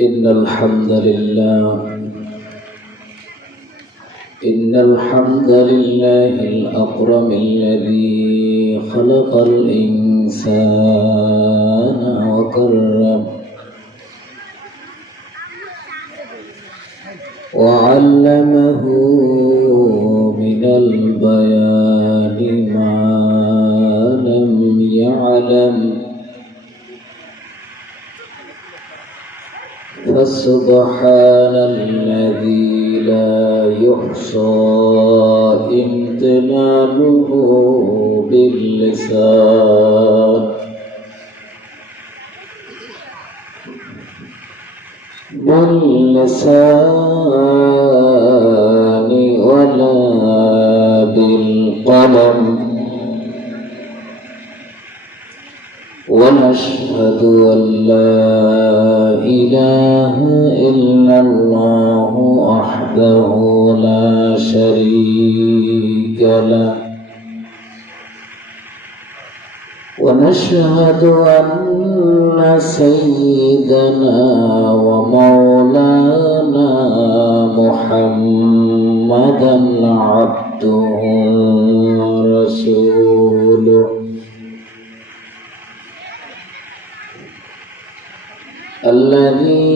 إن الحمد لله إن الحمد لله الأكرم الذي خلق الإنسان وكرم وعلمه من البيان فسبحان الذي لا يحصى امتنانه باللسان باللسان ولا بالقلم ونشهد أن لا إلا الله وحده لا شريك له. ونشهد أن سيدنا ومولانا محمدا عبده ورسوله. الذي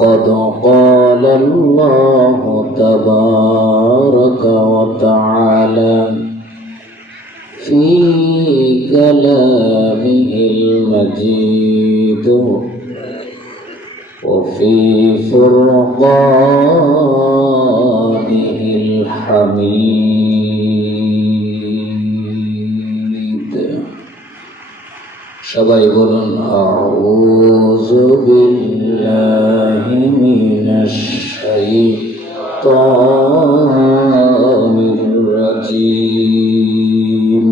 وقد قال الله تبارك وتعالى في كلامه المجيد وفي فرقانه الحميد. شباب أعوذ بالله মিনাশ শাইতানির রাজিম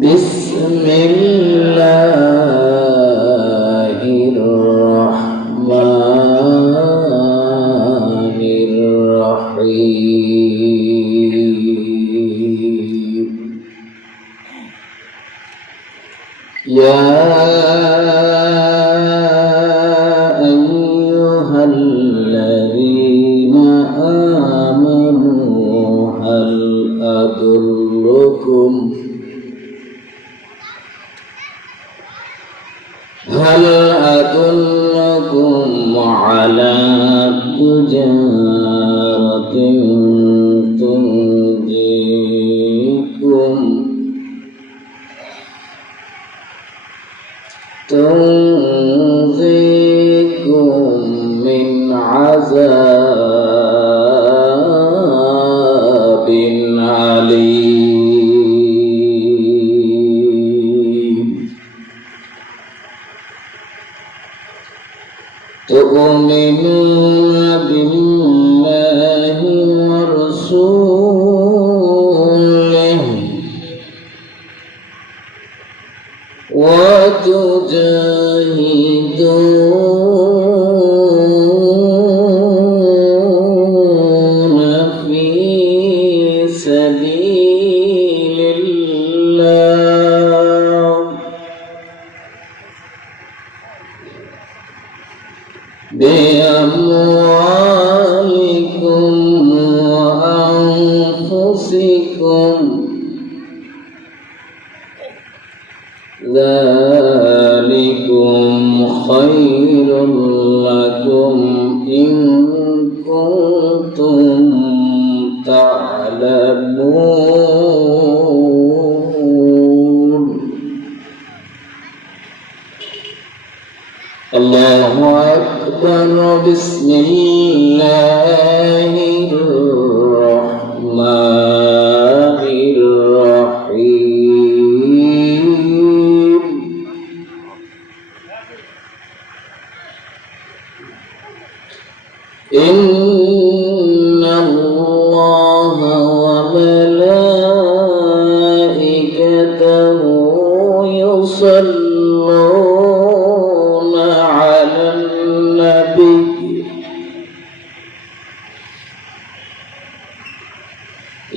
বিসমিল্লাহির تؤمنون بالله خير لكم إن كنتم تعلمون. الله أكبر. بسم الله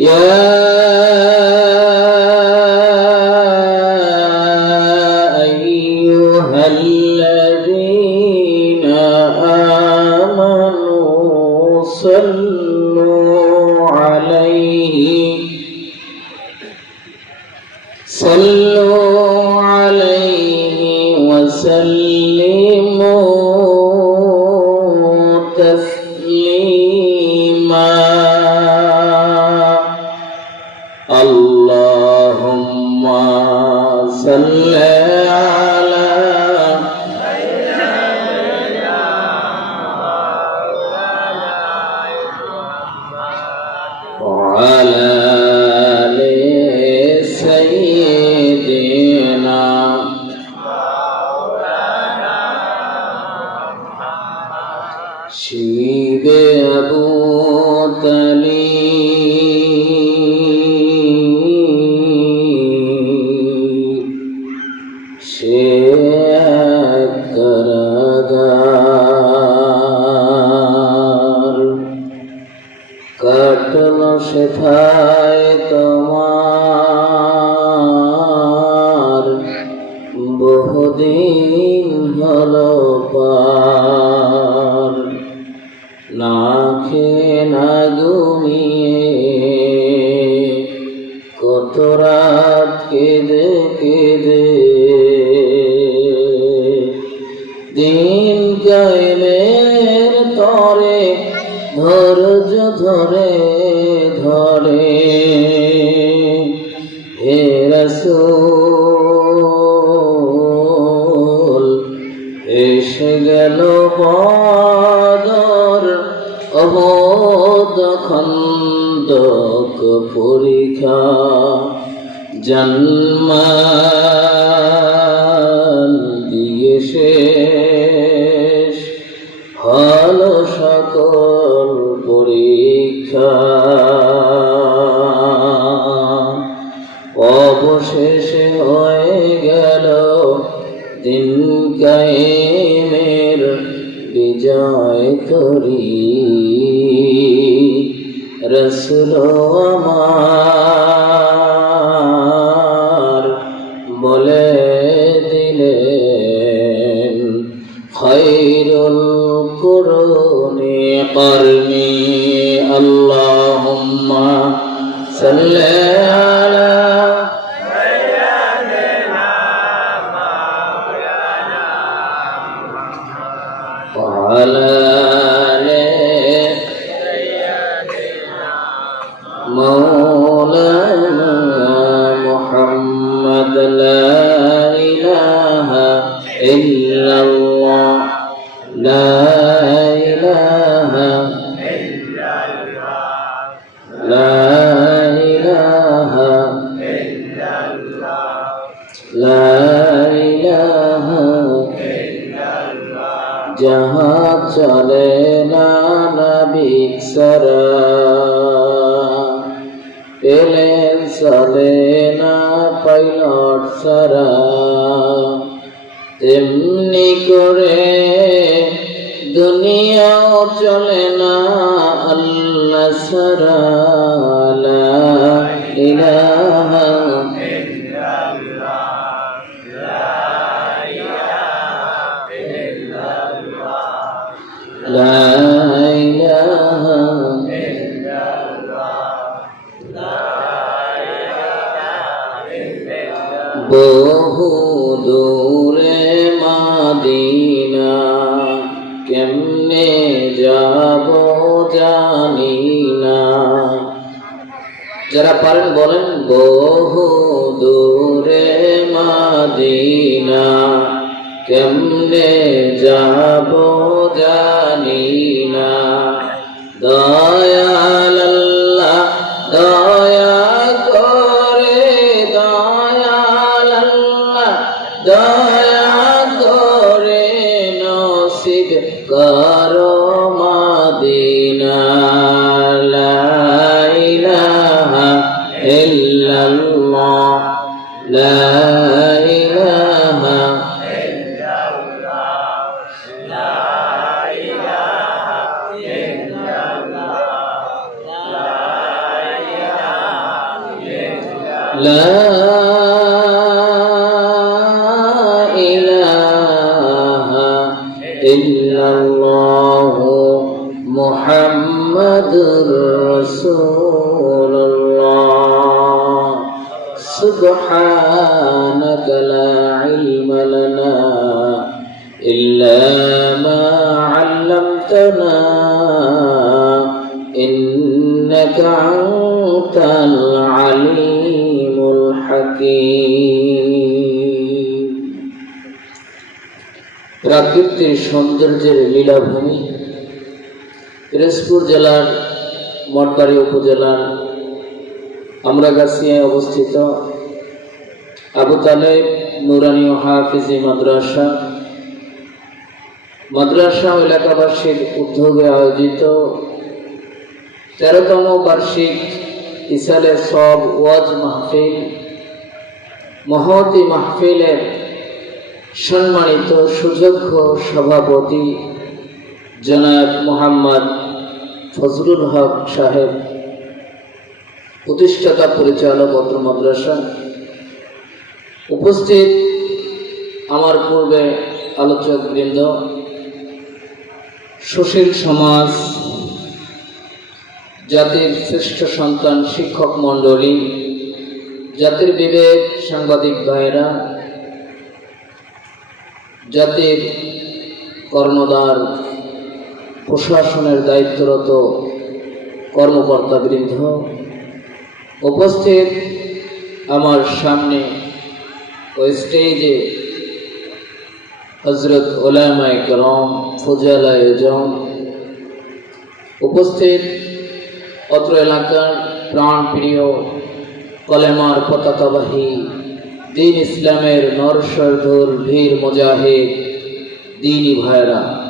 يا পাল সকল পরীক্ষা। অবশেষে হয়ে গেল দিন কায়েমের বিজয় করি। রসুল আমার চলে না আল্লাহ সারা ইলাহা পারেন বলেন বহু দূরে মাদিনা কেমনে যাব জানি না। দয় محمد رسول الله سبحانك لا علم لنا إلا ما علمتنا إنك أنت العليم الحكيم প্রাকৃতিক সৌন্দর্যের লীলাভূমি পিরোজপুর জেলার, মঠবাড়ি উপজেলার আমরাগাছিয়ায় অবস্থিত আবু তালেব নুরানি হাফিজি মাদ্রাসা। মাদ্রাসা এলাকাবাসীর উদ্যোগে আয়োজিত তেরোতম বার্ষিক ইসালে সব ওয়াজ মাহফিল, মহতি মাহফিলের সম্মানিত সুযোগ্য সভাপতি জনাব মোহাম্মদ ফজলুল হক সাহেব, প্রতিষ্ঠাতা পরিচালক অত্র মাদ্রাসা, উপস্থিত আমার পূর্বে আলোচক বৃন্দ, সুশীল সমাজ, জাতির শ্রেষ্ঠ সন্তান শিক্ষক মণ্ডলী, জাতির বিবেক সাংবাদিক ভাইরা জাতির কর্ণধার প্রশাসনের দায়িত্বরত কর্মকর্তা কর্মকর্তাবৃন্দ উপস্থিত আমার সামনে ওই স্টেজে হজরত ওলামায় করম ফজাল আয়োজন উপস্থিত অত্র এলাকার প্রাণপ্রিয় কলেমার পতাকাবাহী দিন ইসলামের নরসরধুর ভীর মুজাহিদ, দিনী ভাইরা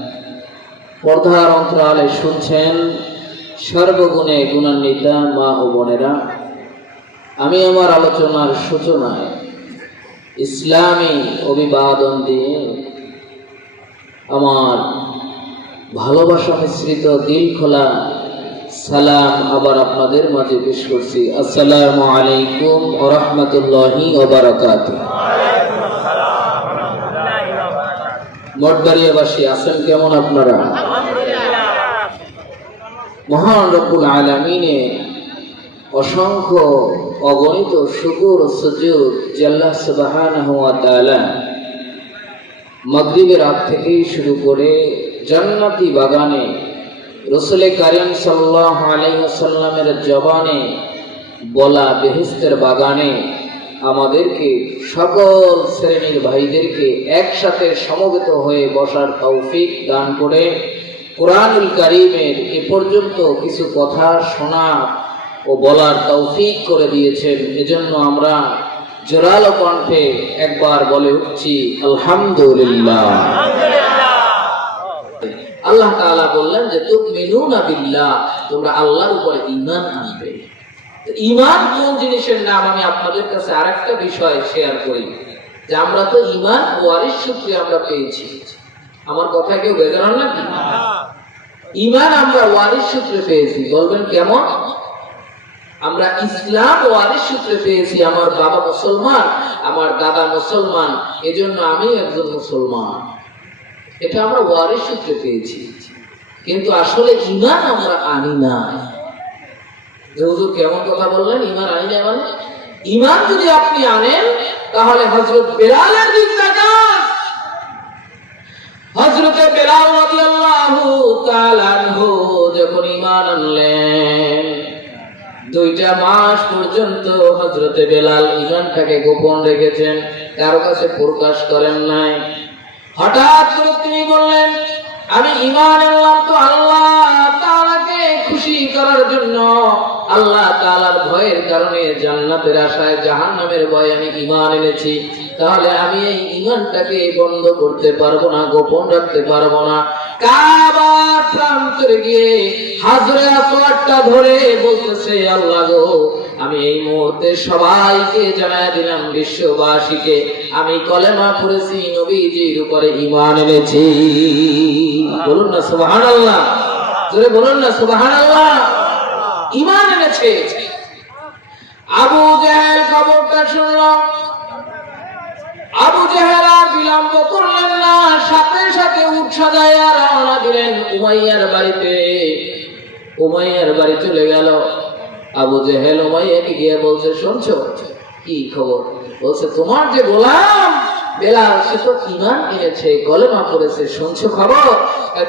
পর্দার অন্তরালে শুনছেন সর্বগুণে গুণান্বিতা মা ও বোনেরা। আমি আমার আলোচনার সূচনায় ইসলামী অভিবাদন দিয়ে আমার ভালোবাসা মিশ্রিত দিল খোলা সালাম আবার আপনাদের মাঝে পেশ করছি। আসসালামু আলাইকুম ও রহমতুল্লাহি ওবারাকাত মঠবাড়িয়াবাসী আছেন কেমন আপনারা? মহান রব্বুল আলমিনে অসংখ্য অগণিত শুকুর সুযোগ জাল্লাহ সুবাহান মগরিবের রাত থেকেই শুরু করে জান্নাতি বাগানে, রসুলে কারিম সাল্লাহ আলাইসাল্লামের জবানে বলা বেহেস্তের বাগানে আমাদেরকে, সকল শ্রেণির ভাইদেরকে একসাথে সমবেত হয়ে বসার তৌফিক দান করে কোরআনুল কারিমের এ পর্যন্ত কিছু কথা শোনা ও বলার তৌফিক করে দিয়েছেন। এজন্য আমরা জোরালো কণ্ঠে একবার বলে উঠছি, আলহামদুলিল্লাহ। আল্লাহ তাআলা বললেন যে, তুমিনুনা বিল্লাহ, তোমরা আল্লাহর উপরে ইমান আনবে। তো ঈমান কোন জিনিসের নাম? আমি আপনাদের কাছে আরেকটা বিষয় শেয়ার করি, যে আমরা তো ঈমান ওয়ারিশ সূত্রে আমরা পেয়েছি। আমার কথা কেউ বেজান নাকি? ঈমান আমরা ওয়ারিশ সূত্রে পেয়েছি। বলবেন কেমন? আমরা ইসলাম ওয়ারিশ সূত্রে পেয়েছি, আমার বাবা মুসলমান, আমার দাদা মুসলমান, এজন্য আমি একজন মুসলমান। এটা আমরা ওয়ারিশ সূত্রে পেয়েছি। কিন্তু আসলে ইমান আমরা আনি না হুজুর কেমন কথা বললেন? ইমান আনি না মানে? ইমান যদি আপনি আনেন, তাহলে হজরত বেলালের দিক বেলাল রাদিয়াল্লাহু তাআলা যখন ঈমান আনলেন, দুইটা মাস পর্যন্ত হজরতে বেলাল ঈমানটাকে গোপন রেখেছেন, কারও কাছে প্রকাশ করেন নাই। হঠাৎ করে তিনি বললেন, আমি ইমান আনলাম তো আল্লাহ করার জন্য আল্লাহ তাআলার ভয়ের কারণে জান্নাতের আশায় জাহান্নামের ভয়ে আমি ইমান এনেছি। তাহলে আমি এই ইমানটাকে বন্ধ করতে পারব না, গোপন রাখতে পারব না। আমি এই মুহূর্তে সবাইকে দিলাম, বিশ্ববাসীকে। আমি কলেমা নবীজির উপরে ইমান এনেছি। বলুন না আল্লাহ বলুন না আল্লাহ ইমান এনেছে। আবু জাহেল খবরটা শুনলো। আবু জেহেল আর বিলম্ব করলেন না, সাথে সাথে যায় আর রওনা দিলেন উমাইয়ার বাড়িতে। উমাইয়ার বাড়ি চলে গেল। আবু জেহেল উমাইয়াকে গিয়ে বলছে, শুনছো? কি খবর? বলছে, তোমার যে গোলাম বেলাল, সে তো ইমান কিনেছে কলেমা পড়েছে শুনছো খবর?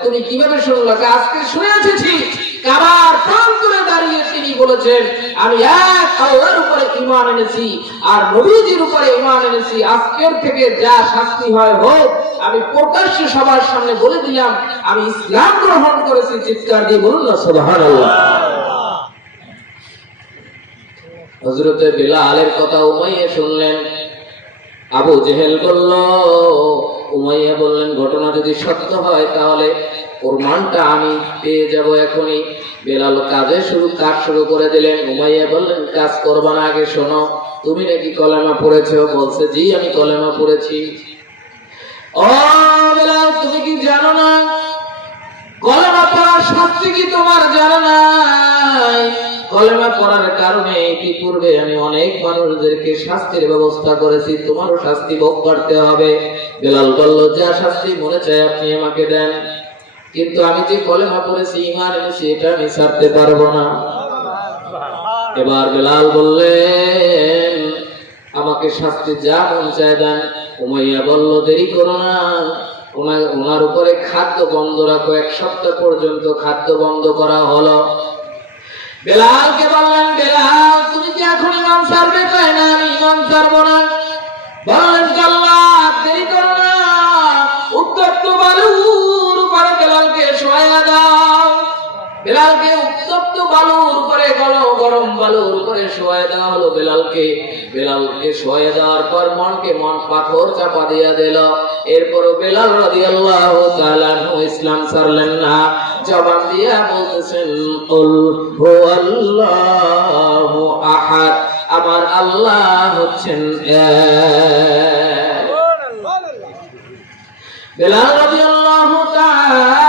তুমি কীভাবে শুনলো? আজকে শুনে এসেছি। কাবার প্রান্তরে দাঁড়িয়ে তিনি বলেছেন, আমি এক আল্লাহর উপরে ইমান এনেছি আর নবীজির উপরে ইমান এনেছি। আজকের থেকে যা শাস্তি হয় হোক, আমি প্রকাশ্যে সবার সামনে বলে দিলাম, আমি ইসলাম গ্রহণ করেছি চিৎকার দিয়ে বলুন না, সুবহানাল্লাহ। হজরতে বিলালের কথা উমাইয়া শুনলেন। আবু জেহেল বলল, উমাইয়া বললেন, ঘটনা যদি সত্য হয় তাহলে প্রমাণটা আমি পেয়ে যাব এখনই। বেলাল কাজে শুরু কাজ শুরু করে দিলেন। উমাইয়া বললেন, কাজ করবা না আগে, শোনো। তুমি নাকি কলেমা পড়েছো? বলছে, জি, আমি কলেমা পড়েছি। ও বেলাল, তুমি কি জানো না? কলেমা পড়ার শাস্তি কি তোমার জানা নাই? কলেমা পড়ার কারণে ইতিপূর্বে আমি অনেক মানুষদেরকে শাস্তির ব্যবস্থা করেছি। তোমারও শাস্তি ভোগ করতে হবে। বেলাল বলল, যা শাস্তি মনে চায় আপনি আমাকে দেন। কিন্তু আমি যে কলেমা পড়েছি ইমান এনেছি এটা আমি ছাড়তে পারব না। এবার বেলাল বললেন আমাকে শাস্তি যা মন চায় দেন। উমাইয়া বলল দেরি করো না। ওনার উপরে খাদ্য বন্ধ রাখো এক সপ্তাহ পর্যন্ত খাদ্য বন্ধ করা হলো। বেলালকে বললেন বেলাল তুমি কি এখন ইমাম সারবে তাই না আমি ইমাম সারবো না। বললেন উপরে শোয়া দেওয়া হলো বেলালকে। বেলালকে শোয়া দেওয়ার পর মনকে মন পাথর চাপা দিয়া দিল। এরপরও বেলাল রাদিয়াল্লাহু তাআলা ইসলাম ছাড়লেন না। জবান দিয়া বলতেছেন কুল হুয়াল্লাহু আহাদ। আমার আল্লাহ হচ্ছেন এক। বেলাল রাদিয়াল্লাহু তাআলা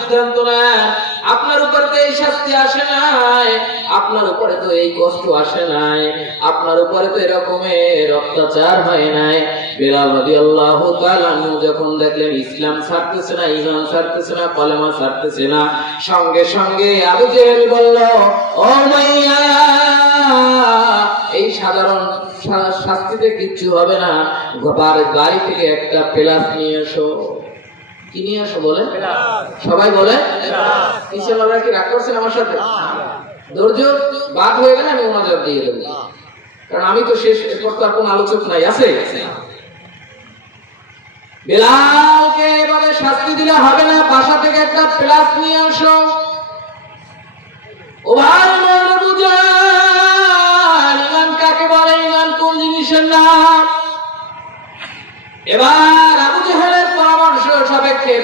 সিদ্ধান্ত নেন আপনার উপর তো এই শাস্তি আসে নাই। আপনার উপরে তো এই কষ্ট আসে নাই। আপনার উপরে তো এরকমের অত্যাচার হয় নাই। যখন দেখলেন ইসলাম ছাড়তেছে না, ঈমান ছাড়তেছে না, কলেমা ছাড়তেছে না, সঙ্গে সঙ্গে আবু জেহেল বলল, ও মাইয়া, এই সাধারণ শাস্তিতে কিচ্ছু হবে না। বাড়ি থেকে একটা প্লাস নিয়ে এসো। কি নিয়ে আসো সবাই বলে কি রাগ করছেন আমার সাথে? ধৈর্য বাদ হয়ে গেলে আমি ওনাজার দিয়ে দেবো। কারণ আমি তো শেষ আর কোনো আলোচক নাই আছে? বেলালকে এভাবে শাস্তি দিলে হবে না বাসা থেকে একটা প্লাস নিয়ে আসো। ও ভাই মনে বুঝান ইমান কাকে বলে? ইমান কোন জিনিসের নাম? এবার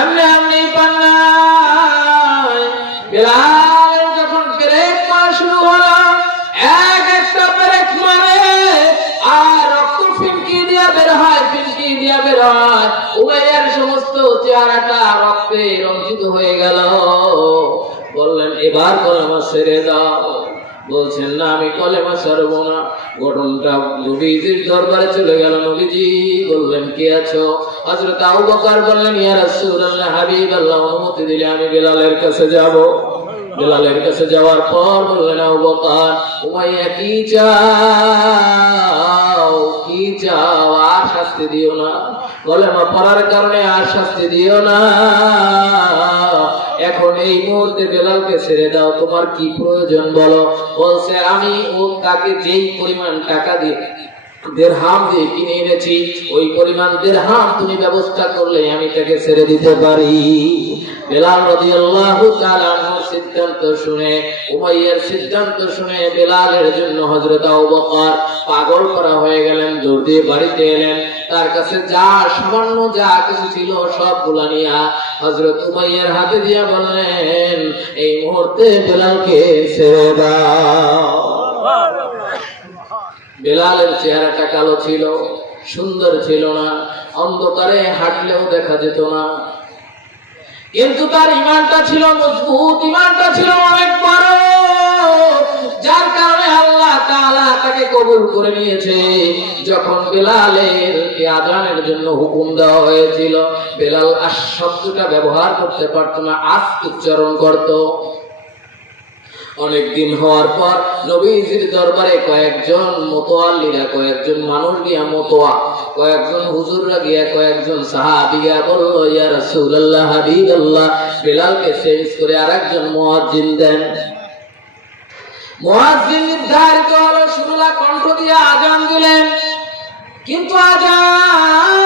এমনি এমনি পান্নায় বেলাল যখন পেরেক মারা শুরু হলো, এক একটা পেরেক মারে, আর রক্ত ফিনকি দিয়া বের হয়, ফিনকি দিয়া বের হয়। উমাইয়ার সমস্ত চেহারাটা রক্তে রঞ্জিত হয়ে গেল। বললেন, এবার কলেমা ছেড়ে দাও বলছেন, না, আমি কলেমা ছাড়ব না। ঘটনটা নবীজির দরবারে চলে গেল। নবীজি বললেন, কে আছো? হযরত আবু বকর বললেন, ইয়া রাসূলুল্লাহ, হাবিবাল্লাহ, অনুমতি দিলে আমি বেলালের কাছে যাব। বেলালের কাছে যাওয়ার পর বললেন, আবু বকর, উমাইয়া, কি চাও? কি চাও? আর শাস্তি দিও না। কলেমা পড়ার কারণে আর শাস্তি দিও না। এখন এই মুহূর্তে বেলালকে ছেড়ে দাও, তোমার কি প্রয়োজন বলো? বলছে, আমি ও তাকে যেই পরিমাণ টাকা দিয়ে দেড়হাম দিয়ে কিনে এনেছি। ওই পরিমাণ দেড়হাম তুমি ব্যবস্থা করলে আমি তাকে ছেড়ে দিতে পারি। বেলাল সিদ্ধান্ত শুনে সিদ্ধান্ত শুনে বেলালের জন্য পাগল করা হয়ে গেলেন দৌড় দিয়ে বাড়িতে এলেন। তার কাছে যা সামান্য যা কিছু ছিল সবগুলা নিয়া হযরত উমাইয়ার হাতে দিয়া বললেন, এই মুহূর্তে বেলালকে ছেড়ে দাও। বেলালের চেহারাটা কালো ছিল, সুন্দর ছিল না, অন্ধকারে হাঁটলেও দেখা যেত না। কিন্তু তার ইমানটা ছিল মজবুত, ইমানটা ছিল অনেক বড়। যার কারণে আল্লাহ তাআলা তাকে কবুল করে নিয়েছে। যখন বেলালের আজানের জন্য হুকুম দেওয়া হয়েছিল, বেলাল আস শব্দটা ব্যবহার করতে পারতো না আস উচ্চারণ করতো। অনেকদিন হওয়ার পর নবীজির দরবারে কয়েকজন মোতোয়াল্লিরা, কয়েকজন মানুষ গিয়া মোতোয়া, কয়েকজন হুজুররা গিয়া, কয়েকজন সাহাবি গিয়া বলল, ইয়া রাসূলুল্লাহ, হাবিবাল্লাহ। বেলালকে চেঞ্জ করে আরেকজন মুয়াজ্জিন দেন। মুয়াজ্জিন নির্ধারিত হলো শুরুলা কণ্ঠ দিয়ে আজান দিলেন। কিন্তু আজান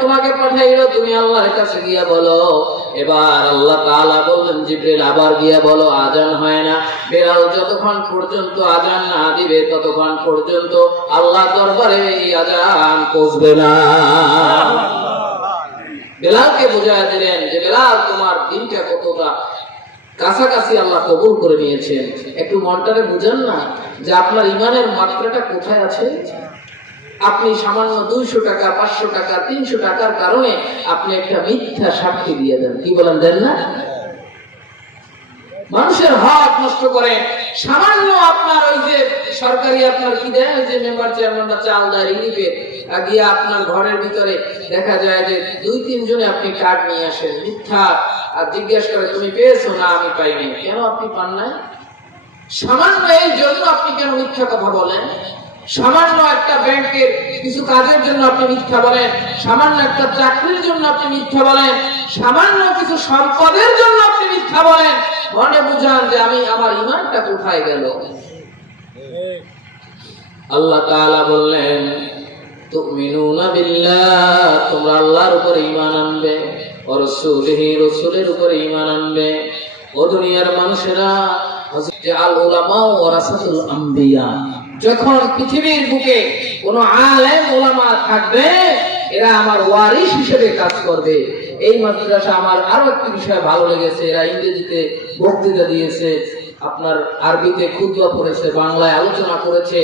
তোমাকে পাঠাইলো, তুমি আল্লাহর কাছে গিয়া বলো। এবার আল্লাহ তাআলা বললেন, জিব্রিল আবার গিয়া বলো, আজান হয় না। বেলাল যতক্ষণ পর্যন্ত আজান না দিবে, ততক্ষণ পর্যন্ত আল্লাহ দরবারে এই আজান পৌঁছবে না। বেলালকে বোঝায় দিলেন যে, বেলাল, তোমার দিনটা কতটা কাছাকাছি আল্লাহ কবুল করে নিয়েছেন। একটু মনটারে বুঝেন না যে, আপনার ইমানের মাত্রাটা কোথায় আছে? আপনি সামান্য দুইশো টাকা, পাঁচশো টাকা, তিনশো টাকার কারণে আপনি একটা মিথ্যা সাক্ষী দিয়ে দেন। কি বলেন দেন না? মানুষের হক নষ্ট করে। সামান্য আপনার ওই যে সরকারি আপনার কি দেয়? যে মেম্বার চেয়ারম্যানরা চাল দেয় রিলিফের গিয়ে আপনার ঘরের ভিতরে দেখা যায় যে দুই, তিনজনে আপনি কার্ড নিয়ে আসেন। মিথ্যা। আর জিজ্ঞেস করে, তুমি পেয়েছ না? আমি পাইনি। কেন আপনি পান নাই? সামান্য এই জন্য আপনি কেন মিথ্যা কথা বলেন? সামান্য একটা ব্যাংকের কিছু কাজের জন্য আপনি মিথ্যা বলেন, সামান্য একটা চাকরির জন্য আপনি মিথ্যা বলেন, সামান্য কিছু সম্পদের জন্য আপনি মিথ্যা বলেন, মনে বুঝান যে আমি আমার ইমানটা কোথায় গেল? আল্লাহ তাআলা বললেন, তুমিনুনা বিল্লাহ, তোমরা আল্লাহর উপরে ঈমান আনবে, ও রাসূলিহি, রাসূলের উপরে ঈমান আনবে। ও দুনিয়ার মানুষেরা, হযরত আল উলামা ওয়ারাসাতুল আম্বিয়া যখন পৃথিবীর বুকে কোন আলেম ওলামা থাকবে, এরা আমার ওয়ারিশ হিসেবে কাজ করবে। এই মাদ্রাসা আমার আরও একটি বিষয় ভালো লেগেছে, এরা ইংরেজিতে বক্তৃতা দিয়েছে, আপনার আরবিতে খুদবা পড়েছে, বাংলায় আলোচনা করেছে।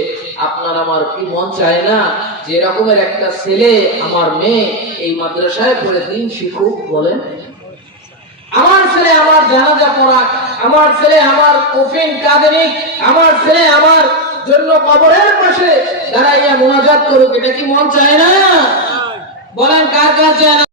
আপনার আমার কি মন চায় না যে এরকমের একটা ছেলে আমার মেয়ে এই মাদ্রাসায় পড়ে দিন শিখুক, বলেন? আমার ছেলে আমার জানাজা পড়া আমার ছেলে আমার কফিন কাদেরিক, আমার ছেলে আমার জন্য কবরের পাশে দাঁড়াইয়া মোনাজাত করুক, এটা কি মন চায় না? বলেন, কার কার চায় না?